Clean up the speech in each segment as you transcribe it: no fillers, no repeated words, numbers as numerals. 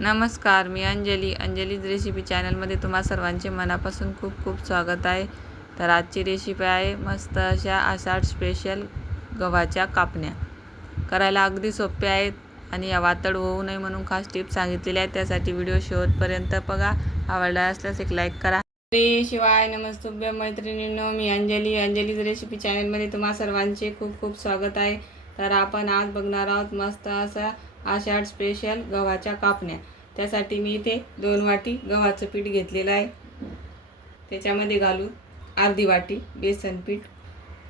नमस्कार, मी अंजलीज रेसिपी चॅनलमध्ये तुम्हा सर्वांचे मनापासून खूप खूप स्वागत आहे। तर आजची रेसिपी आहे मस्त अशा आषाढ स्पेशल गव्हाच्या कापण्या। करायला अगदी सोपे आहेत आणि या वातड होऊ नये म्हणून खास टिप्स सांगितलेल्या आहेत। त्यासाठी व्हिडिओ शेवटपर्यंत बघा। आवडला असल्यास एक लाईक करा। शिवाय नमस्तुभ्यं मैत्रिणींनो, मी अंजलीज रेसिपी चॅनलमध्ये तुम्हा सर्वांचे खूप खूप स्वागत आहे। तर आपण आज बघणार आहोत मस्त असा आषाढ स्पेशल गव्हाच्या कापण्या। त्यासाठी मी इथे 2 वाटी गव्हाचं पीठ घेतलेलं आहे। त्याच्यामध्ये घालू अर्धी वाटी बेसन पीठ।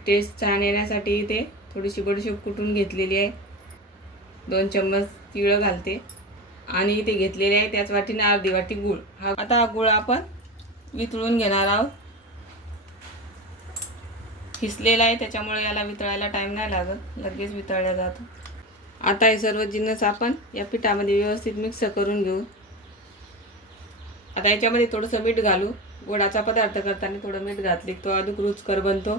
टेस्ट छान येण्यासाठी इथे थोडीशी बडीशेप कुटून घेतलेली आहे। 2 चम्मच तीळ घालते आणि इथे घेतलेले आहे त्याच वाटीने अर्धी वाटी गूळ। आता हा गूळ आपण वितळून घेणार आहोत। खिसलेला आहे त्याच्यामुळे याला वितळायला टाइम नाही लागत, लगेच वितळला जातो। आता हे सर्व जिन्नस आपण या पिठामध्ये व्यवस्थित मिक्स करून घेऊ। आता याच्यामध्ये थोडंसं मीठ घालू। गोडाचा पदार्थ करताना थोडं मीठ घातले तो अधिक रुचकर बनतो।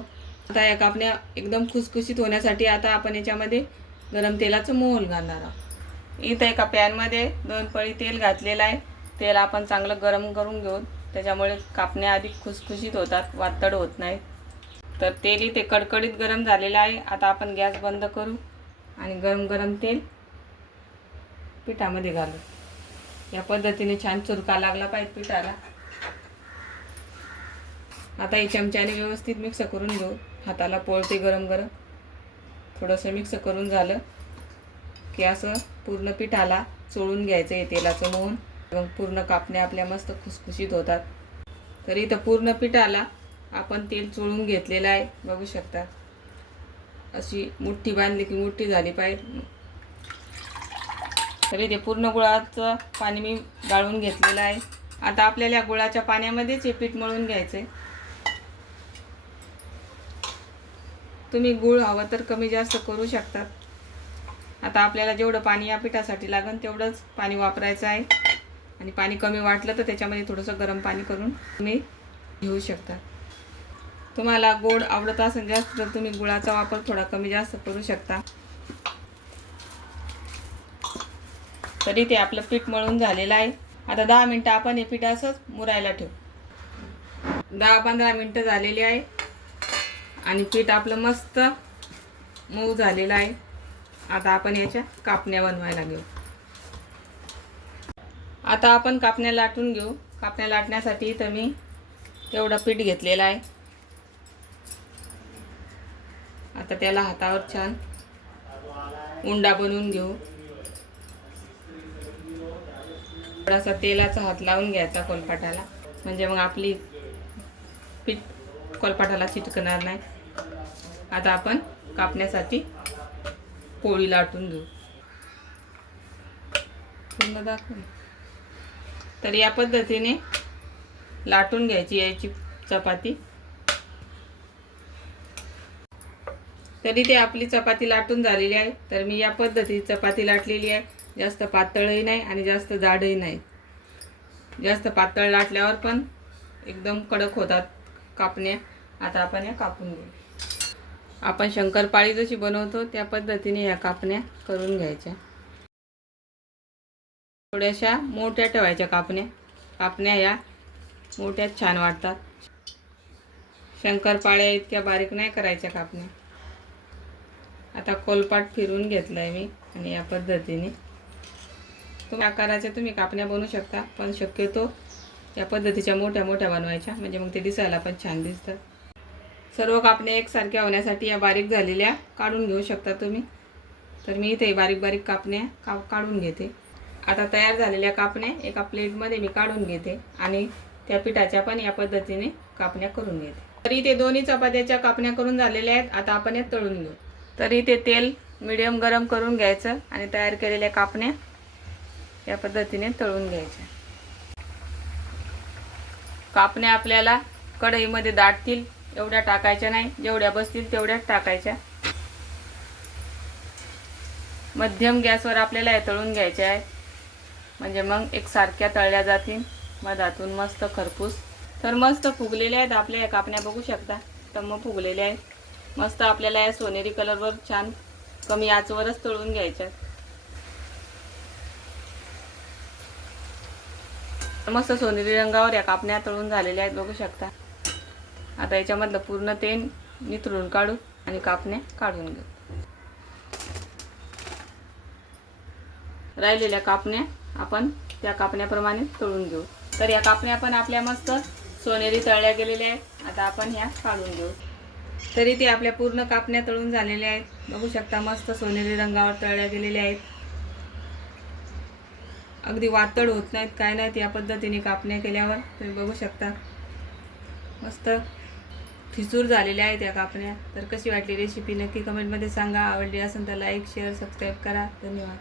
आता या कापण्या एकदम खुसखुशीत होण्यासाठी आता आपण याच्यामध्ये गरम तेलाचं मोहन घालणार आहोत। इथे एका पॅनमध्ये 2 पळी तेल घातलेलं आहे। तेल आपण चांगलं गरम करून घेऊ, त्याच्यामुळे कापण्या अधिक खुसखुशीत होतात, वातड होत नाही। तर तेल इथे कडकडीत गरम झालेलं आहे। आता आपण गॅस बंद करू आणि गरम गरम तेल पिठामध्ये घालू। या पद्धतीने छान चुरका लागला पाहिजे पिठाला। आता ही चमच्याने व्यवस्थित मिक्स करून घेऊ। हाताला पोळते गरम गरम। थोडंसं मिक्स करून झालं की असं पूर्ण पिठाला चोळून घ्यायचं आहे तेलाचं मोहन, मग पूर्ण कापण्या आपल्या मस्त खुसखुशीत होतात। तर इथं पूर्ण पिठाला आपण तेल चोळून घेतलेलं आहे, बघू शकता। अशी मुठ्ठी बांधली की मुठ्ठी झाली पाहिजे। तर इथे पूर्ण गुळाचं पाणी मी गाळून घेतलेलं आहे। आता आपल्याला या गुळाच्या पाण्यामध्येच हे पीठ मळून घ्यायचं आहे। तुम्ही गुळ हवं तर कमी जास्त करू शकता। आता आपल्याला जेवढं पाणी या पिठासाठी लागेल तेवढंच पाणी वापरायचं आहे आणि पाणी कमी वाटलं तर त्याच्यामध्ये थोडंसं गरम पाणी करून तुम्ही घेऊ शकता। तुम्हाला गोड आवडत असेल जास्त तर तुम्ही गुळाचा वापर थोडा कमी जास्त करू शकता। तरी ते आपलं पीठ मळून झालेलं आहे। आता 10 मिनिटं आपण हे पीठ असंच मुरायला ठेवू। 10-15 मिनिटं झालेली आहे आणि पीठ आपलं मस्त मऊ झालेलं आहे। आता आपण याच्या कापण्या बनवायला घेऊ। आता आपण कापण्या लाटून घेऊ। कापण्या लाटण्यासाठी इथं मी एवढं पीठ घेतलेलं आहे। आता त्याला हातावर छान उंडा बनवून घेऊ। थोडासा तेलाचा हात लावून घ्यायचा कोलपाटाला, म्हणजे मग आपली पीठ कोलपाटाला चिटकणार नाही। आता आपण कापण्यासाठी पोळी लाटून घेऊ। पूर्ण दाखव। तर या पद्धतीने लाटून घ्यायची याची चपाती। तरी ते आपली चपाती लाटून झालेली आहे। तर मी या पद्धतीने चपाती लाटलेली आहे। जास्त पातळही नाही आणि जास्त जाडही नाही। जास्त पातळ लाटल्यावर पण एकदम कडक होतात कापण्या। आता आपण या कापून घेऊ। आपण शंकरपाळी जशी बनवतो त्या पद्धतीने या कापण्या करून घ्यायच्या। थोड्याशा मोठ्या ठेवायच्या कापण्या। कापण्या या मोठ्याच छान वाटतात। शंकरपाळ्या इतक्या बारीक नाही करायच्या कापण्या। आता कोलपाट फिरून घेतलाय मी आणि या पद्धतीने तुम्ही आकाराच्या तुम्ही कापण्या बनवू शकता, पण शक्यतो या पद्धतीच्या मोठ्या मोठ्या बनवायच्या, म्हणजे मग ते दिसायला पण छान दिसतात। सर्व कापण्या एकसारख्या होण्यासाठी या बारीक झालेल्या काढून घेऊ शकता तुम्ही। तर मी इथे बारीक बारीक कापण्या काढून घेते। आता तयार झालेल्या कापण्या एका प्लेटमध्ये मी काढून घेते आणि त्या पिठाच्या पण या पद्धतीने कापण्या करून घेते। तर इथे दोन्ही चपात्याच्या कापण्या करून झालेल्या आहेत। आता आपण या तळून घेऊ। तर इथे तेल मीडियम गरम करून घ्यायचं आणि तयार केलेल्या कापण्या या पद्धतीने तळून घ्यायच्या। कापण्या आपल्याला कढईमध्ये दाटतील एवढ्या टाकायच्या नाही, जेवढ्या बसतील तेवढ्याच टाकायच्या। मध्यम गॅसवर आपल्याला हे तळून घ्यायचे आहे, म्हणजे मग एकसारख्या तळल्या जातील मधातून मस्त खरपूस। तर मस्त फुगलेल्या आहेत आपल्या या कापण्या, बघू शकता टम्म फुगलेल्या आहेत। मस्त आपल्याला या सोनेरी कलरवर छान कमी आचवरच तळून घ्यायच्या। मस्त सोनेरी रंगावर या कापण्या तळून झालेल्या आहेत, बघू शकता. आता याच्यामधलं पूर्ण तेल निथळून काढू आणि कापण्या काढून घेऊ. राहिलेल्या कापण्या आपण त्या कापण्याप्रमाणे तळून घेऊ. तर या कापण्या पण आपल्या मस्त सोनेरी तळल्या गेलेल्या आहेत. आता आपण ह्या काढून घेऊ. तरी ते आपल्या पूर्ण कापण्या तळून झालेल्या आहेत, बघू शकता. मस्त सोनेरी रंगावर तळल्या गेलेल्या आहेत. अगदी वातड होत नाहीत, काय नाहीत. या पद्धतीने कापण्या केल्यावर तुम्ही बघू शकता मस्त ठिसूर झालेल्या आहेत या कापण्या. तर कशी वाटली रेसिपी नक्की कमेंटमध्ये सांगा. आवडली असेल तर लाईक शेअर सबस्क्राईब करा. धन्यवाद.